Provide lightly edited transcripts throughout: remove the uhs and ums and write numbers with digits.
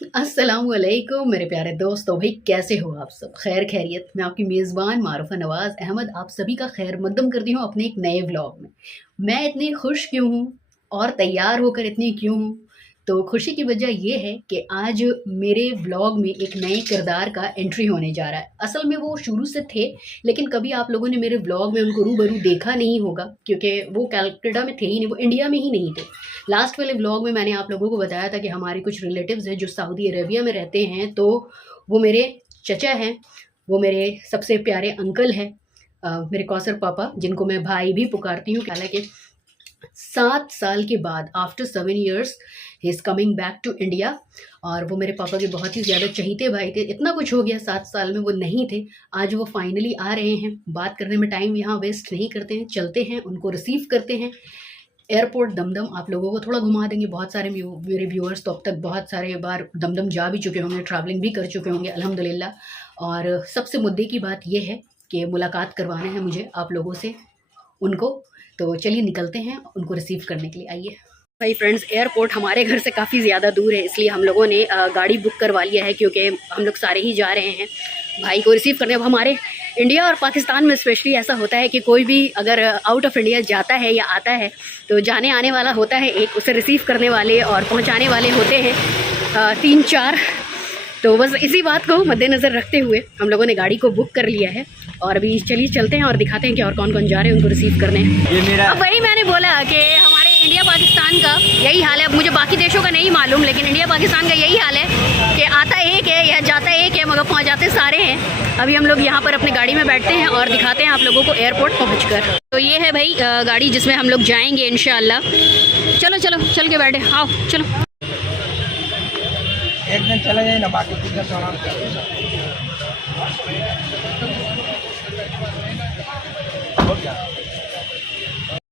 अस्सलामुअलैकुम मेरे प्यारे दोस्तों, भाई कैसे हो आप सब? खैर खैरियत। मैं आपकी मेज़बान मारूफ़ा नवाज़ अहमद आप सभी का खैर मकदम करती हूँ अपने एक नए व्लॉग में। मैं इतनी खुश क्यों हूँ और तैयार होकर इतनी क्यों हूँ? तो खुशी की वजह ये है कि आज मेरे व्लॉग में एक नए किरदार का एंट्री होने जा रहा है। असल में वो शुरू से थे, लेकिन कभी आप लोगों ने मेरे व्लॉग में उनको रूबरू देखा नहीं होगा क्योंकि वो कलकत्ता में थे ही नहीं, वो इंडिया में ही नहीं थे। लास्ट वाले व्लॉग में मैंने आप लोगों को बताया था कि हमारे कुछ रिलेटिव्स हैं जो सऊदी अरेबिया में रहते हैं, तो वो मेरे चचा हैं, वो मेरे सबसे प्यारे अंकल हैं, मेरे कौसर पापा, जिनको मैं भाई भी पुकारती हूँ। हालांकि 7 साल के बाद after 7 years he is coming back to India, और वो मेरे पापा के बहुत ही ज़्यादा चहीते भाई थे। इतना कुछ हो गया, 7 साल में वो नहीं थे, आज वो फाइनली आ रहे हैं। बात करने में टाइम यहाँ वेस्ट नहीं करते हैं, चलते हैं उनको रिसीव करते हैं एयरपोर्ट दमदम। आप लोगों को थोड़ा घुमा देंगे। बहुत सारे मेरे व्यूअर्स तो अब तक बहुत सारे बार दमदम जा भी चुके होंगे, ट्रैवलिंग भी कर चुके होंगे अल्हम्दुलिल्लाह। और सबसे मुद्दे की बात यह है कि मुलाकात करवाना है मुझे आप लोगों से उनको। तो चलिए निकलते हैं उनको रिसीव करने के लिए। आइए भाई फ्रेंड्स, एयरपोर्ट हमारे घर से काफ़ी ज़्यादा दूर है, इसलिए हम लोगों ने गाड़ी बुक करवा लिया है क्योंकि हम लोग सारे ही जा रहे हैं भाई को रिसीव करने। अब हमारे इंडिया और पाकिस्तान में स्पेशली ऐसा होता है कि कोई भी अगर आउट ऑफ इंडिया जाता है या आता है तो जाने आने वाला होता है एक, उसे रिसीव करने वाले और पहुंचाने वाले होते हैं 3-4। तो बस इसी बात को मद्देनज़र रखते हुए हम लोगों ने गाड़ी को बुक कर लिया है और अभी चलिए चलते हैं और दिखाते हैं कि और कौन कौन जा रहे हैं उनको रिसीव करने। ये मेरा अब वही मैंने बोला कि हमारे इंडिया पाकिस्तान का यही हाल है। अब मुझे बाकी देशों का नहीं मालूम, लेकिन इंडिया पाकिस्तान का यही हाल है कि आता एक है या जाता एक है मगर पहुंचाते सारे हैं। अभी हम लोग यहाँ पर अपनी गाड़ी में बैठते हैं और दिखाते हैं आप लोगों को एयरपोर्ट पहुँचकर। तो ये है भाई गाड़ी जिसमें हम लोग जाएंगे इंशाल्लाह। चलो चलो चल के बैठे, आओ चलो। एक दिन चला जाए ना, बाकी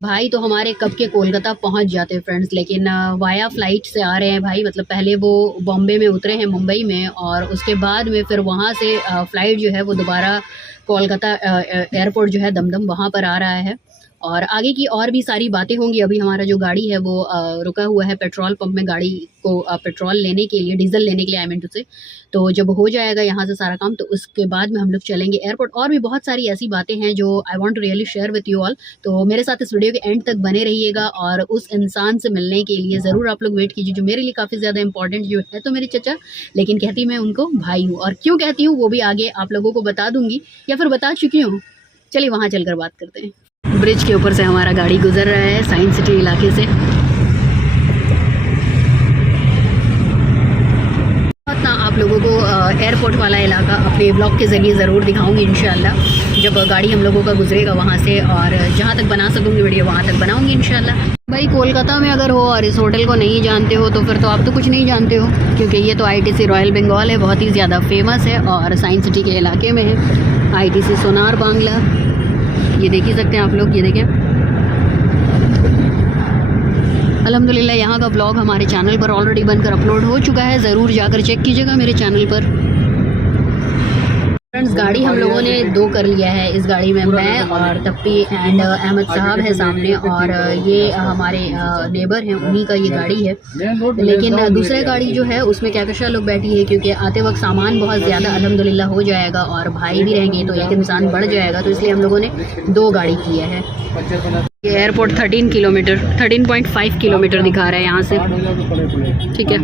भाई तो हमारे कब के कोलकाता पहुंच जाते हैं फ्रेंड्स, लेकिन वाया फ़्लाइट से आ रहे हैं भाई। मतलब पहले वो बॉम्बे में उतरे हैं मुंबई में, और उसके बाद में फिर वहां से फ़्लाइट जो है वो दोबारा कोलकाता एयरपोर्ट जो है दमदम वहां पर आ रहा है। और आगे की और भी सारी बातें होंगी। अभी हमारा जो गाड़ी है वो रुका हुआ है पेट्रोल पंप में गाड़ी को पेट्रोल लेने के लिए, डीजल लेने के लिए, आई मीन टू से। तो जब हो जाएगा यहाँ से सारा काम तो उसके बाद में हम लोग चलेंगे एयरपोर्ट। और भी बहुत सारी ऐसी बातें हैं जो I want to really share with you all. तो मेरे साथ इस वीडियो के एंड तक बने रहिएगा और उस इंसान से मिलने के लिए ज़रूर आप लोग वेट कीजिए जो मेरे लिए काफ़ी ज़्यादा इंपॉर्टेंट जो है तो मेरे चचा, लेकिन कहती मैं उनको भाई हूँ। और क्यों कहती हूँ वो भी आगे आप लोगों को बता दूंगी या फिर बता चुकी हूँ। चलिए वहाँ चलकर बात करते हैं। ब्रिज के ऊपर से हमारा गाड़ी गुजर रहा है साइंस सिटी इलाके से। ना आप लोगों को एयरपोर्ट वाला इलाका अपने ब्लॉग के ज़रिए ज़रूर दिखाऊंगी इंशाल्लाह, जब गाड़ी हम लोगों का गुजरेगा वहाँ से। और जहाँ तक बना सकूँगी वीडियो वहाँ तक बनाऊंगी इंशाल्लाह। भाई कोलकाता में अगर हो और इस होटल को नहीं जानते हो तो फिर तो आप तो कुछ नहीं जानते हो, क्योंकि ये तो ITC रॉयल बंगाल है, बहुत ही ज़्यादा फेमस है और साइंस सिटी के इलाके में है। ITC सोनार बांग्ला, ये देख ही सकते हैं आप लोग, ये देखें। अल्हम्दुलिल्लाह यहाँ का ब्लॉग हमारे चैनल पर ऑलरेडी बनकर अपलोड हो चुका है, ज़रूर जाकर चेक कीजिएगा मेरे चैनल पर। फ्रेंड्स गाड़ी हम लोगों ने 2 कर लिया है। इस गाड़ी में मैं और तप्पी एंड अहमद साहब है सामने, और ये हमारे नेबर हैं, उन्हीं का ये गाड़ी है। लेकिन दूसरे गाड़ी जो है उसमें कहकशा लोग बैठी है, क्योंकि आते वक्त सामान बहुत ज़्यादा अल्हम्दुलिल्लाह हो जाएगा और भाई भी रहेंगे तो एक इंसान बढ़ जाएगा, तो इसलिए हम लोगों ने 2 गाड़ी किया है। ये एयरपोर्ट 13 किलोमीटर 13.5 किलोमीटर दिखा रहा है यहाँ से, ठीक है।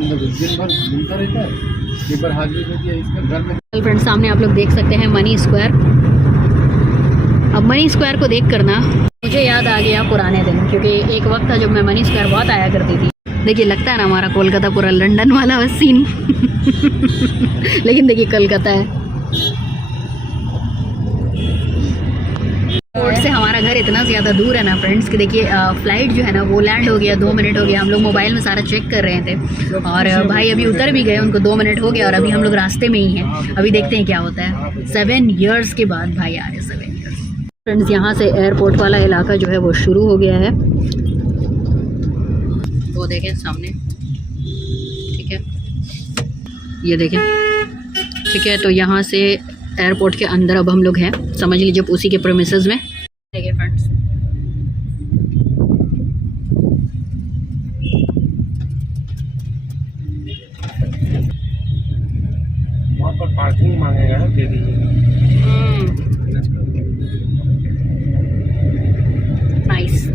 फ्रेंड्स सामने आप लोग देख सकते हैं मनी स्क्वायर। अब मनी स्क्वायर को देख कर ना मुझे याद आ गया पुराने दिन, क्योंकि एक वक्त था जब मैं मनी स्क्वायर बहुत आया करती थी। देखिए लगता है ना हमारा कोलकाता पूरा लंदन वाला सीन लेकिन देखिए कोलकाता है। एयरपोर्ट से हमारा घर इतना ज़्यादा दूर है ना फ्रेंड्स कि देखिए फ़्लाइट जो है ना वो लैंड हो गया, 2 मिनट हो गया। हम लोग मोबाइल में सारा चेक कर रहे थे और भाई अभी उतर भी गए, उनको 2 मिनट हो गया और अभी हम लोग रास्ते में ही हैं। अभी देखते हैं क्या होता है। 7 years के बाद भाई आ रहे, 7 years। फ्रेंड्स यहाँ से एयरपोर्ट वाला इलाका जो है वो शुरू हो गया है, वो देखें सामने, ठीक है, ये देखें, ठीक है। तो यहाँ से एयरपोर्ट के अंदर अब हम लोग हैं, समझ लीजिए उसी के प्रेमिसेस में। देखिए फ्रेंड्स पार्किंग मांगेगा, दे दीजिए। नाइस।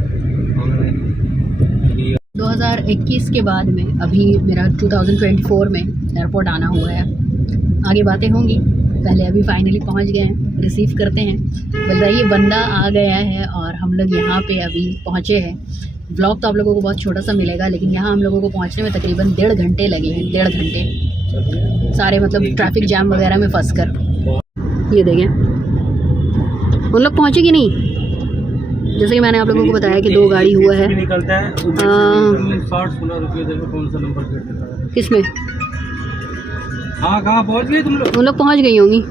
2021 के बाद में अभी मेरा 2024 में एयरपोर्ट आना हुआ है। आगे बातें होंगी, पहले अभी फाइनली पहुंच गए हैं, रिसीव करते हैं। बताइए, बंदा आ गया है और हम लोग यहाँ पे अभी पहुँचे हैं। व्लॉग तो आप लोगों को बहुत छोटा सा मिलेगा, लेकिन यहाँ हम लोगों को पहुँचने में तकरीबन 1.5 घंटे लगे हैं। 1.5 घंटे सारे, मतलब ट्रैफिक जैम वगैरह में फंस कर। ये देखें, उन लोग पहुँचे कि नहीं। जैसे कि मैंने आप लोगों को बताया कि 2 गाड़ी हुआ है। निकलता है 60-16 रुपये। देखो कौन सा नंबर प्लेट देता है किसमें। हाँ, कहाँ पहुँच गए तुम लोग? उन लोग पहुँच गई होंगी,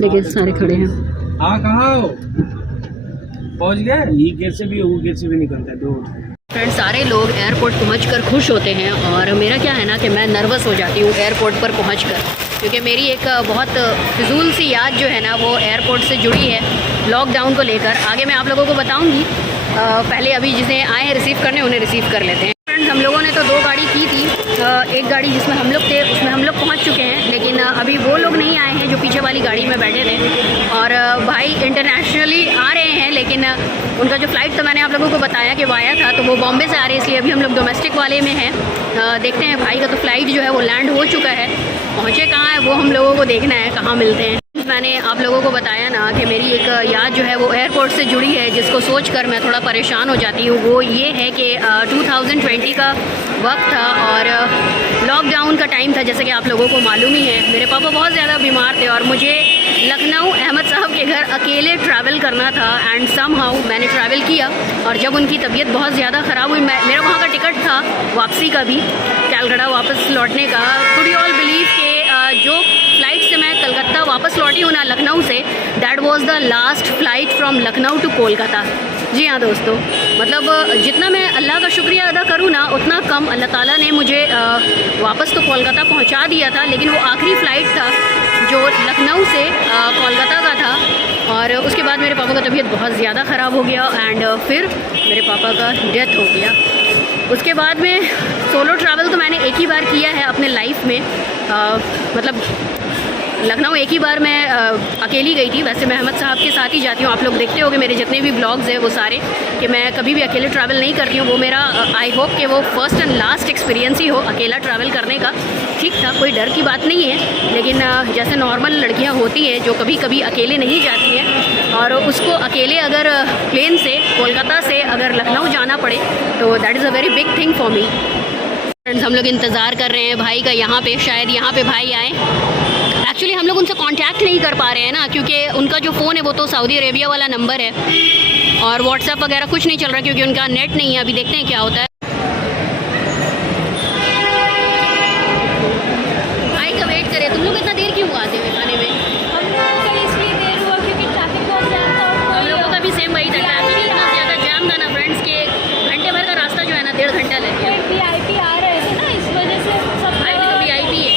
देखिए सारे खड़े हैं। हाँ, कहाँ हो? पहुँच गए? ये गेट से भी, वो गेट से भी निकलता है 2। फ्रेंड्स, सारे लोग एयरपोर्ट पहुंचकर खुश होते हैं और मेरा क्या है ना कि मैं नर्वस हो जाती हूँ एयरपोर्ट पर पहुंचकर, क्योंकि मेरी एक बहुत फिजूल सी याद जो है ना वो एयरपोर्ट से जुड़ी है लॉकडाउन को लेकर। आगे मैं आप लोगों को बताऊंगी। पहले अभी जिसे आए हैं रिसीव करने, उन्हें रिसीव कर लेते हैं। फ्रेंड्स, हम लोगों ने तो 2 गाड़ी की थी। एक गाड़ी जिसमें हम लोग थे उसमें हम लोग पहुँच चुके हैं, लेकिन अभी वो लोग नहीं आए हैं जो पीछे वाली गाड़ी में बैठे थे। और भाई इंटरनेशनली आ रहे हैं, लेकिन उनका जो फ़्लाइट था मैंने आप लोगों को बताया कि वो आया था, तो वो बॉम्बे से आ रहे हैं, इसलिए अभी हम लोग डोमेस्टिक वाले में हैं। देखते हैं, भाई का तो फ़्लाइट जो है वो लैंड हो चुका है। पहुँचे कहाँ है वो हम लोगों को देखना है, कहाँ मिलते हैं। मैंने आप लोगों को बताया ना कि मेरी एक याद जो है वो एयरपोर्ट से जुड़ी है, जिसको सोचकर मैं थोड़ा परेशान हो जाती हूँ। वो ये है कि 2020 का वक्त था और लॉकडाउन का टाइम था। जैसे कि आप लोगों को मालूम ही है, मेरे पापा बहुत ज़्यादा बीमार थे और मुझे लखनऊ अहमद साहब के घर अकेले ट्रैवल करना था। एंड समहाउ मैंने ट्रैवल किया और जब उनकी तबीयत बहुत ज़्यादा ख़राब हुई, मेरा वहाँ का टिकट था वापसी का भी, कलकत्ता वापस लौटने का। कुड यू ऑल बिलीव के जो फ़्लाइट से मैं कलकत्ता वापस लौटी हूँ ना लखनऊ से, that was the last flight from Lucknow to Kolkata. जी हाँ दोस्तों, मतलब जितना मैं अल्लाह का शुक्रिया अदा करूँ ना उतना कम। अल्लाह ताला ने मुझे वापस तो कोलकाता पहुँचा दिया था, लेकिन वो आखिरी फ़्लाइट था जो लखनऊ से कोलकाता का था। और उसके बाद मेरे पापा का तबीयत बहुत ज़्यादा ख़राब हो गया एंड फिर मेरे पापा का डेथ हो गया। उसके बाद में सोलो ट्रैवल तो मैंने एक ही बार किया है अपने लाइफ में। मतलब लखनऊ एक ही बार मैं अकेली गई थी। वैसे मैं अहमद साहब के साथ ही जाती हूँ। आप लोग देखते होंगे मेरे जितने भी ब्लॉग्स हैं वो सारे, कि मैं कभी भी अकेले ट्रैवल नहीं करती हूँ। वो मेरा आई होप कि वो फर्स्ट एंड लास्ट एक्सपीरियंस ही हो अकेला ट्रैवल करने का। ठीक था, कोई डर की बात नहीं है, लेकिन जैसे नॉर्मल लड़कियाँ होती हैं जो कभी कभी अकेले नहीं जाती हैं और उसको अकेले अगर प्लेन से कोलकाता से अगर लखनऊ जाना पड़े तो that is a very big thing for me. Friends, हम लोग इंतज़ार कर रहे हैं भाई का यहाँ पे, शायद यहाँ पे भाई आए। एक्चुअली हम लोग उनसे कांटेक्ट नहीं कर पा रहे हैं ना, क्योंकि उनका जो फ़ोन है वो तो सऊदी अरेबिया वाला नंबर है और व्हाट्सएप वगैरह कुछ नहीं चल रहा क्योंकि उनका नेट नहीं है। अभी देखते हैं क्या होता है। भाई का वेट करें। तुम लोग इतना देर क्यों आते हुए आने में? हम लोगों का इसलिए देर हुआ क्योंकि ट्रैफिक बहुत ज़्यादा था। हम लोगों का भी सेम वही था, ट्रैफिक इतना ज़्यादा जाम था ना फ्रेंड्स के घंटे भर का रास्ता जो है ना 1.5 घंटा लग गया। VIP आ रहे थे ना, इस वजह से सब भाई भी तो VIP है।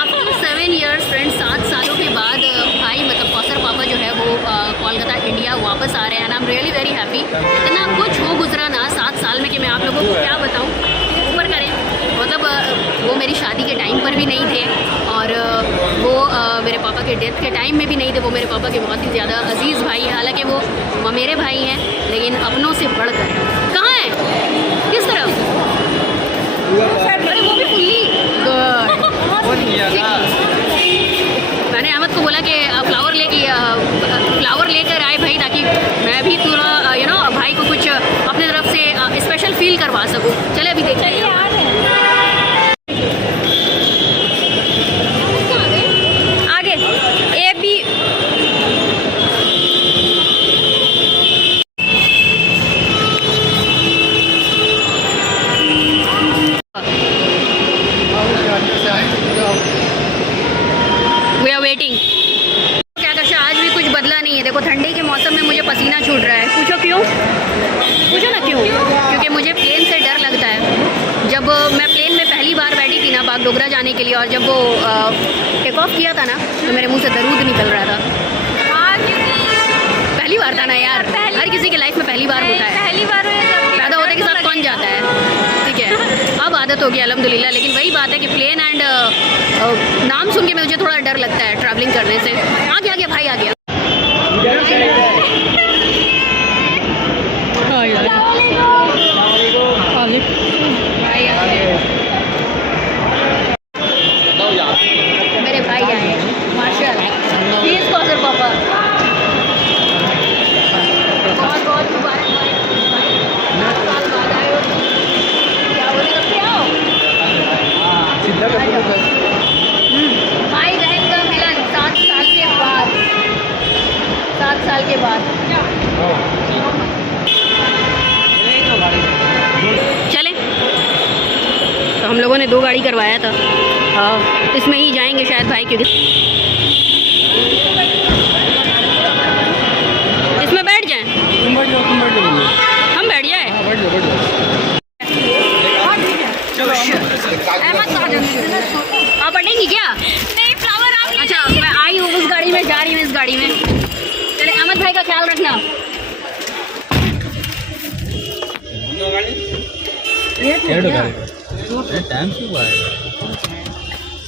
आफ्टर 7 ईयर्स फ्रेंड्स, 7 सालों के बाद भाई मतलब कौसर पापा जो है वो कोलकाता इंडिया वापस आ रहे हैं। And I am really very happy. इतना कुछ हो गुजरा ना 7 साल में कि मैं आप लोगों को क्या बताऊँ। ऊपर करें, मतलब वो मेरी शादी के टाइम पर भी नहीं थे और वो मेरे पापा के डेथ के टाइम में भी नहीं थे। वो मेरे पापा के बहुत ही ज़्यादा अजीज़ भाई है। हालांकि वो मेरे भाई हैं, लेकिन अपनों से बढ़कर। कहाँ है? किस तरफ? अरे वो भी फुल्ली गुड। मैंने अहमद को बोला कि फ्लावर लेकर आए भाई, ताकि मैं भी थोड़ा भाई को कुछ अपने तरफ से स्पेशल फील करवा सकूँ। चले अभी देखते हैं। आगे ए बी वी आर वेटिंग। क्या कशा, आज भी कुछ बदला नहीं है। देखो ठंडी के मौसम में मुझे पसीना छूट रहा है। पूछो क्यों? पूछो ना क्यों? क्योंकि मुझे प्लेन से डर लगता है। जब मैं प्लेन में पहली बार बैठी थी ना बागडोगरा जाने के लिए, और जब वो टेक ऑफ किया था ना तो मेरे मुंह से दरूद निकल रहा था। हाँ, क्योंकि पहली बार था ना यार, हर किसी के लाइफ में पहली बार होता है। पहली बार पैदा होने के साथ कौन जाता है? ठीक है, अब आदत हो गई अल्हम्दुलिल्लाह। लेकिन वही बात है कि प्लेन एंड नाम सुन के मुझे थोड़ा डर लगता है ट्रैवलिंग करने से। आ गया भाई आ गया। मेरे भाई आए माशाल्लाह। प्लीज कौसर पापा बहुत बहुत मुबारक भाई। साल बाद आए हो क्या बोले कब से आओ? भाई बहन का मिलन 7 साल के बाद। 7 साल के बाद चले। तो हम लोगों ने 2 गाड़ी करवाया था। हाँ इसमें ही जाएंगे शायद भाई, क्योंकि इसमें बैठ जाएं। तुम बैठ जाओ हम बैठ जाए। आप बैठेंगी क्या? नहीं फ्लावर आप ले अच्छा मैं आई हूँ उस गाड़ी में, जा रही हूँ इस गाड़ी में। चले अहमद भाई का ख्याल रखना।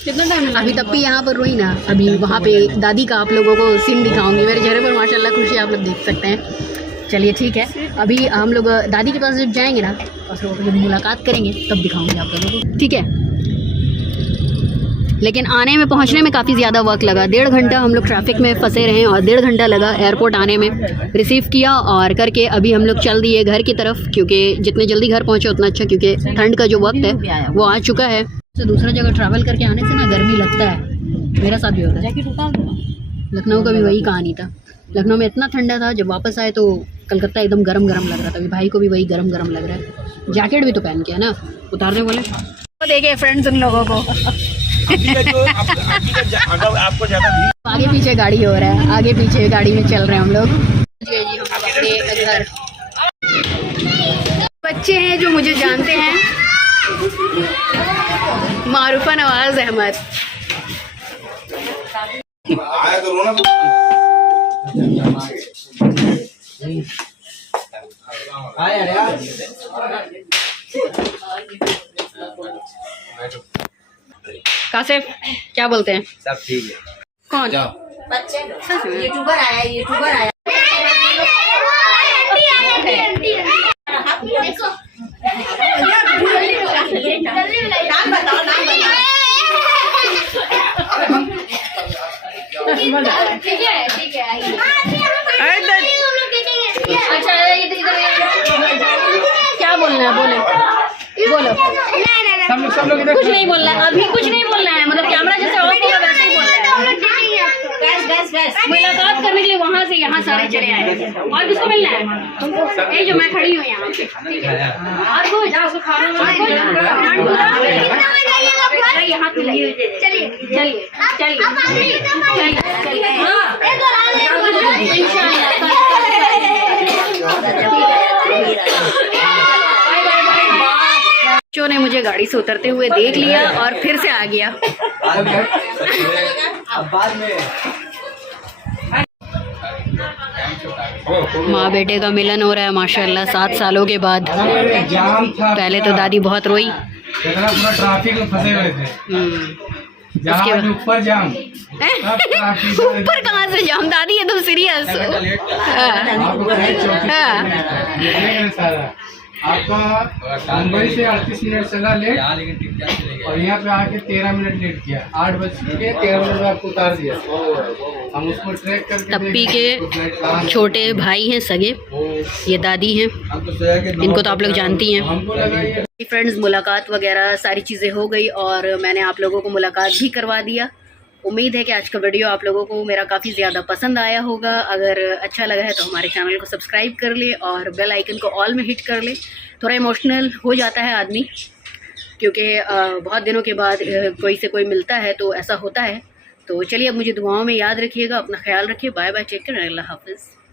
कितना टाइम? अभी तब भी यहाँ पर रोई ना। अभी वहाँ पे दादी का आप लोगों को सीन दिखाऊंगी। मेरे चेहरे पर माशाल्लाह खुशी आप लोग देख सकते हैं। चलिए ठीक है, अभी हम लोग दादी के पास जब जाएंगे ना और फिर जब मुलाकात करेंगे तब दिखाऊंगी आप लोगों को, ठीक है। लेकिन आने में पहुंचने में काफ़ी ज़्यादा वक्त लगा। 1.5 घंटा हम लोग ट्रैफिक में फंसे रहे और 1.5 घंटा लगा एयरपोर्ट आने में। रिसीव किया और करके अभी हम लोग चल दिए घर की तरफ, क्योंकि जितने जल्दी घर पहुंचे उतना अच्छा, क्योंकि ठंड का जो वक्त है वो आ चुका है। तो दूसरा जगह ट्रैवल करके आने से ना गर्मी लगता है। मेरा साथ भी होता है। लखनऊ का भी वही कहानी था। लखनऊ में इतना ठंडा था, जब वापस आए तो कलकत्ता एकदम गरम गरम लग रहा था। अभी भाई को भी वही गरम गरम लग रहा है। जैकेट भी तो पहन के है ना, उतारने बोले तो देखे फ्रेंड्स उन लोगों को। आपको ज़्यादा आगे पीछे गाड़ी हो रहा है, आगे पीछे गाड़ी में चल रहे हैं हम लोग। जी हम अपने घर। बच्चे हैं जो मुझे जानते हैं, मारूफा नवाज अहमद। आया करो ना। कासिफ क्या बोलते हैं? सब ठीक है। कौन? बच्चे यूट्यूबर आया देखो नाम बताओ ठीक है आइए। अच्छा क्या बोलना है? बोलो सब लोग इधर कुछ नहीं बोलना है, अभी कुछ नहीं बोलना है। मतलब कैमरा जैसे ऑफ होगा वैसे ही बोलना है। मुलाकात करने के लिए वहाँ से यहाँ सारे चले आए। और किसको मिलना है? ये जो मैं खड़ी हूँ यहाँ पे। और कुछ यहाँ बच्चों ने मुझे गाड़ी से उतरते हुए देख लिया और फिर से आ गया। माँ बेटे का मिलन हो रहा है माशाल्लाह 7 सालों के बाद। पहले तो दादी बहुत रोई। पूरा ट्रैफिक में फंसे हुए थे। उसके बाद ऊपर जाम। ऊपर कहाँ से जाम दादी? ये तो सीरियस। आपका मुंबई से 38 मिनट चला लेट और यहाँ पे आके 13 मिनट लेट किया। 8 बज के 13 मिनट में आपको उतार दिया। हम उसको ट्रैक करके तप्पी के छोटे भाई हैं सगे, ये दादी हैं, इनको तो आप लोग जानती हैं। हमको लगा ये फ्रेंड्स मुलाकात वगैरह सारी चीज़ें हो गई और मैंने आप लोगों को मुलाकात भी करवा दिया। उम्मीद है कि आज का वीडियो आप लोगों को मेरा काफ़ी ज़्यादा पसंद आया होगा। अगर अच्छा लगा है तो हमारे चैनल को सब्सक्राइब कर ले और बेल आइकन को ऑल में हिट कर ले। थोड़ा इमोशनल हो जाता है आदमी, क्योंकि बहुत दिनों के बाद कोई से कोई मिलता है तो ऐसा होता है। तो चलिए अब मुझे दुआओं में याद रखिएगा, अपना ख्याल रखिए। बाय बाय, टेक केयर, अल्लाह हाफिज़।